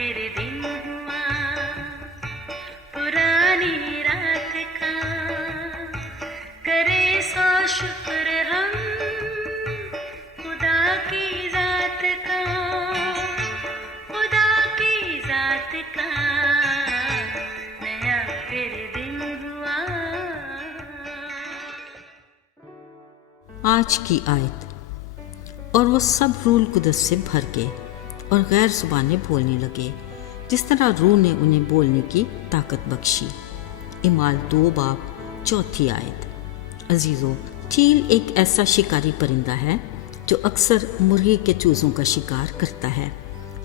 پھر دن ہوا پرانی رات کا، کرے سو شکر ہم خدا کی ذات کا، خدا کی ذات کا نیا پھر دن ہوا۔ آج کی آیت، اور وہ سب روح القدس سے بھر گئے اور غیر زبانیں بولنے لگے جس طرح روح نے انہیں بولنے کی طاقت بخشی۔ اعمال 2 باب 4 آیت۔ عزیزو، چیل ایک ایسا شکاری پرندہ ہے جو اکثر مرغی کے چوزوں کا شکار کرتا ہے۔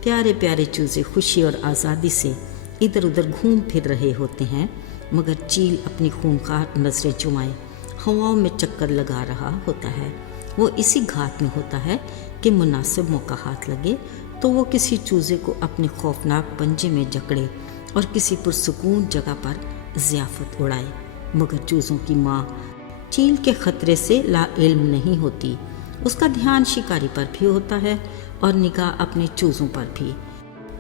پیارے پیارے چوزے خوشی اور آزادی سے ادھر ادھر گھوم پھر رہے ہوتے ہیں، مگر چیل اپنی خونخوار نظریں جمائے ہواؤں میں چکر لگا رہا ہوتا ہے۔ وہ اسی گھات میں ہوتا ہے کہ مناسب موقع ہاتھ لگے تو وہ کسی چوزے کو اپنے خوفناک پنجے میں جکڑے اور کسی پرسکون جگہ پر ضیافت اڑائے، مگر چوزوں کی ماں چیل کے خطرے سے لا علم نہیں ہوتی۔ اس کا دھیان شکاری پر بھی ہوتا ہے اور نگاہ اپنے چوزوں پر بھی۔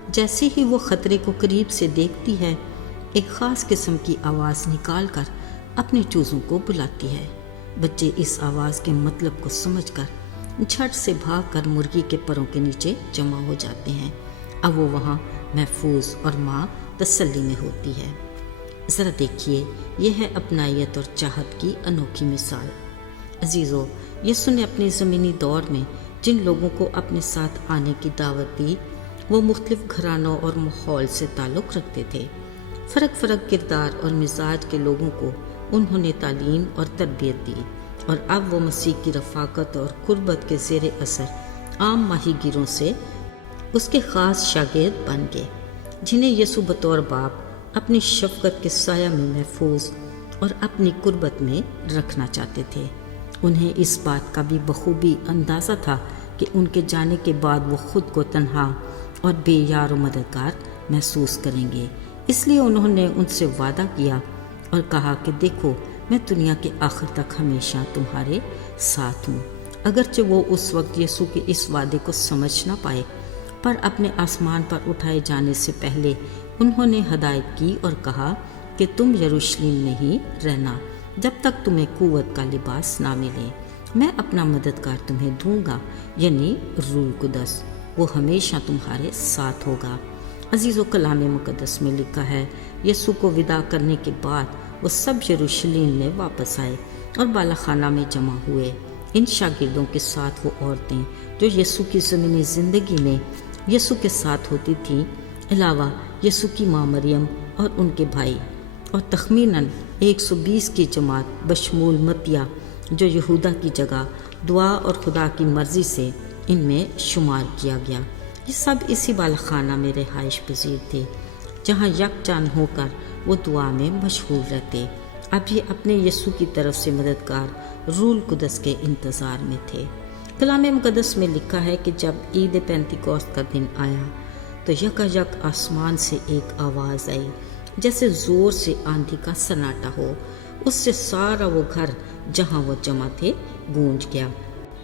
جیسے ہی وہ خطرے کو قریب سے دیکھتی ہے، ایک خاص قسم کی آواز نکال کر اپنے چوزوں کو بلاتی ہے۔ بچے اس آواز کے مطلب کو سمجھ کر جھٹ سے بھاگ کر مرغی کے پروں کے نیچے جمع ہو جاتے ہیں۔ اب وہ وہاں محفوظ اور ماں تسلی میں ہوتی ہے۔ ذرا دیکھیے، یہ ہے اپنائیت اور چاہت کی انوکھی مثال۔ عزیزو، یسوع نے اپنے زمینی دور میں جن لوگوں کو اپنے ساتھ آنے کی دعوت دی، وہ مختلف گھرانوں اور ماحول سے تعلق رکھتے تھے۔ فرق فرق کردار اور مزاج کے لوگوں کو انہوں نے تعلیم اور تربیت دی، اور اب وہ مسیح کی رفاقت اور قربت کے زیر اثر عام ماہی گیروں سے اس کے خاص شاگرد بن گئے، جنہیں یسوع بطور باپ اپنی شفقت کے سایہ میں محفوظ اور اپنی قربت میں رکھنا چاہتے تھے۔ انہیں اس بات کا بھی بخوبی اندازہ تھا کہ ان کے جانے کے بعد وہ خود کو تنہا اور بے یار و مددگار محسوس کریں گے۔ اس لیے انہوں نے ان سے وعدہ کیا اور کہا کہ دیکھو، میں دنیا کے آخر تک ہمیشہ تمہارے ساتھ ہوں۔ اگرچہ وہ اس وقت یسوع کے اس وعدے کو سمجھ نہ پائے، پر اپنے آسمان پر اٹھائے جانے سے پہلے انہوں نے ہدایت کی اور کہا کہ تم یروشلم میں ہی رہنا جب تک تمہیں قوت کا لباس نہ ملے۔ میں اپنا مددگار تمہیں دوں گا، یعنی روح القدس، وہ ہمیشہ تمہارے ساتھ ہوگا۔ عزیز و کلام مقدس میں لکھا ہے، یسوع کو وداع کرنے کے بعد وہ سب یروشلم میں واپس آئے اور بالا خانہ میں جمع ہوئے۔ ان شاگردوں کے ساتھ وہ عورتیں جو یسوع کی زمینی زندگی میں یسوع کے ساتھ ہوتی تھیں، علاوہ یسوع کی ماں مریم اور ان کے بھائی، اور تخمیناً 120 کی جماعت بشمول متیہ جو یہودا کی جگہ دعا اور خدا کی مرضی سے ان میں شمار کیا گیا۔ یہ سب اسی بالا خانہ میں رہائش پذیر تھے، جہاں یکجان ہو کر وہ دعا میں مشغول رہتے۔ اب یہ اپنے یسوع کی طرف سے مددگار روح القدس کے انتظار میں تھے۔ کلام مقدس میں لکھا ہے کہ جب عید پینتیکوست کا دن آیا تو یکایک آسمان سے ایک آواز آئی، جیسے زور سے آندھی کا سناٹا ہو۔ اس سے سارا وہ گھر جہاں وہ جمع تھے گونج گیا،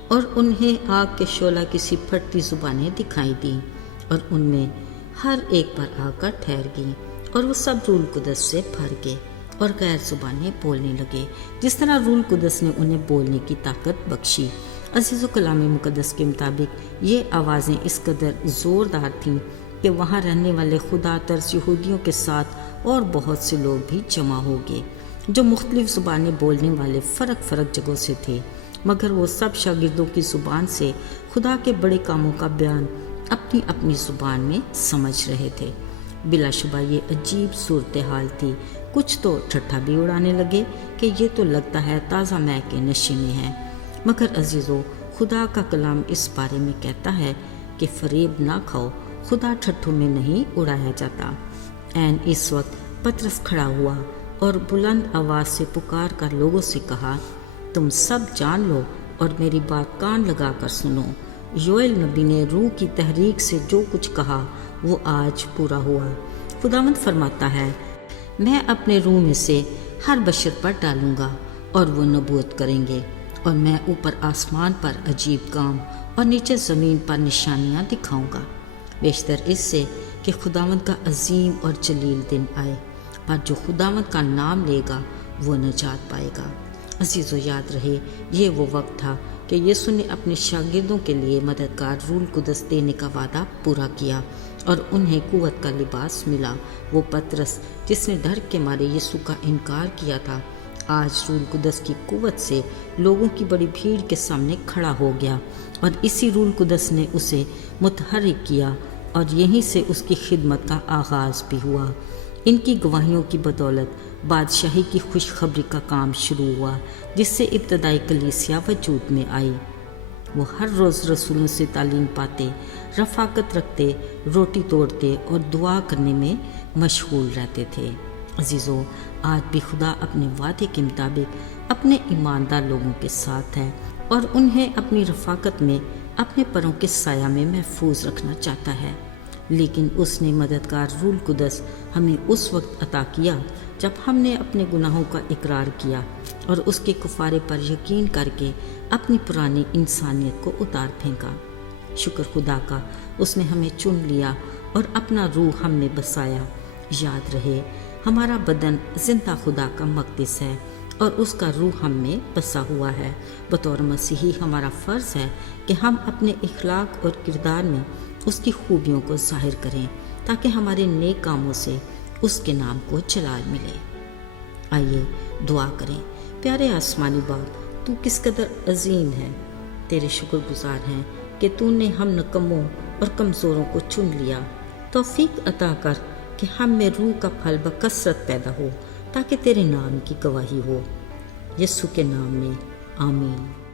اور انہیں آگ کے شعلہ کسی پھٹتی زبانیں دکھائی دیں، اور ان میں ہر ایک پر آ کر ٹھہر گئیں، اور وہ سب روح القدس سے بھر گئے اور غیر زبانیں بولنے لگے، جس طرح روح القدس نے انہیں بولنے کی طاقت بخشی۔ عزیز و کلام مقدس کے مطابق یہ آوازیں اس قدر زوردار تھیں کہ وہاں رہنے والے خدا ترس یہودیوں کے ساتھ اور بہت سے لوگ بھی جمع ہو گئے، جو مختلف زبانیں بولنے والے فرق فرق جگہوں سے تھے، مگر وہ سب شاگردوں کی زبان سے خدا کے بڑے کاموں کا بیان اپنی اپنی زبان میں سمجھ رہے تھے۔ بلا شبہ یہ عجیب صورتحال تھی۔ کچھ تو ٹھٹھا بھی اڑانے لگے کہ یہ تو لگتا ہے تازہ مے کے نشے میں ہے، مگر عزیزو، خدا کا کلام اس بارے میں کہتا ہے کہ فریب نہ کھاؤ، خدا ٹھٹھوں میں نہیں اڑایا جاتا۔ عین اس وقت پطرس کھڑا ہوا اور بلند آواز سے پکار کر لوگوں سے کہا، تم سب جان لو اور میری بات کان لگا کر سنو۔ یوئیل نبی نے روح کی تحریک سے جو کچھ کہا وہ آج پورا ہوا۔ خداوند فرماتا ہے، میں اپنے روح میں سے ہر بشر پر ڈالوں گا اور وہ نبوت کریں گے، اور میں اوپر آسمان پر عجیب کام اور نیچے زمین پر نشانیاں دکھاؤں گا، بیشتر اس سے کہ خداوند کا عظیم اور جلیل دن آئے، پر جو خداوند کا نام لے گا وہ نجات پائے گا۔ عزیزو، یاد رہے یہ وہ وقت تھا کہ یسوع نے اپنے شاگردوں کے لیے مددگار روح القدس دینے کا وعدہ پورا کیا اور انہیں قوت کا لباس ملا۔ وہ پطرس جس نے ڈر کے مارے یسوع کا انکار کیا تھا، آج روح القدس کی قوت سے لوگوں کی بڑی بھیڑ کے سامنے کھڑا ہو گیا، اور اسی روح القدس نے اسے متحرک کیا اور یہیں سے اس کی خدمت کا آغاز بھی ہوا۔ ان کی گواہیوں کی بدولت بادشاہی کی خوشخبری کا کام شروع ہوا، جس سے ابتدائی کلیسیا وجود میں آئی۔ وہ ہر روز رسولوں سے تعلیم پاتے، رفاقت رکھتے، روٹی توڑتے اور دعا کرنے میں مشغول رہتے تھے۔ عزیزو، آج بھی خدا اپنے وعدے کے مطابق اپنے ایماندار لوگوں کے ساتھ ہے اور انہیں اپنی رفاقت میں اپنے پروں کے سایہ میں محفوظ رکھنا چاہتا ہے۔ لیکن اس نے مددگار روح القدس ہمیں اس وقت عطا کیا جب ہم نے اپنے گناہوں کا اقرار کیا اور اس کے کفارے پر یقین کر کے اپنی پرانی انسانیت کو اتار پھینکا۔ شکر خدا کا، اس نے ہمیں چن لیا اور اپنا روح ہم میں بسایا۔ یاد رہے، ہمارا بدن زندہ خدا کا مقدس ہے اور اس کا روح ہم میں بسا ہوا ہے۔ بطور مسیحی ہمارا فرض ہے کہ ہم اپنے اخلاق اور کردار میں اس کی خوبیوں کو ظاہر کریں تاکہ ہمارے نیک کاموں سے اس کے نام کو جلال ملے۔ آئیے دعا کریں۔ پیارے آسمانی باپ، تو کس قدر عظیم ہے، تیرے شکر گزار ہیں کہ تو نے ہم نکموں اور کمزوروں کو چن لیا۔ توفیق عطا کر کہ ہم میں روح کا پھل بکثرت پیدا ہو تاکہ تیرے نام کی گواہی ہو۔ یسوع کے نام میں آمین۔